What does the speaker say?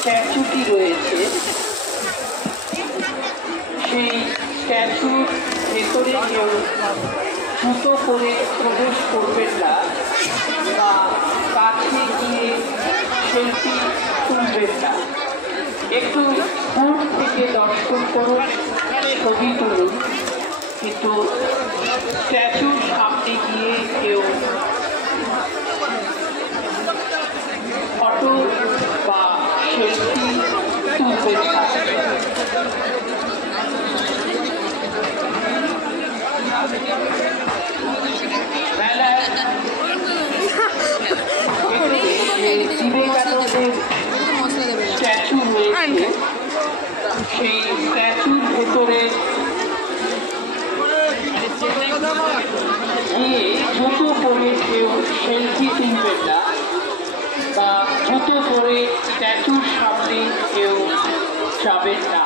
স্ট্যাচুটি রয়েছে সেই স্ট্যাচুর ভেতরে কেউ জুতো করে প্রবেশ করবেন না বা কাছে গিয়ে সেলফি তুলবেন না। একটু দূর থেকে দর্শন করুন, ছবি তুলুন, কিন্তু স্ট্যাচুর সামনে গিয়ে কেউ ফটো বা সেলফি তুলবেন না। বিবেকানন্দের স্ট্যাচু রয়েছে, সেই স্ট্যাচুর ভেতরে গিয়ে জুতো পরে কেউ সেলফি তুলবেন না বা জুতো পরে স্ট্যাচুর সামনে কেউ যাবেন না।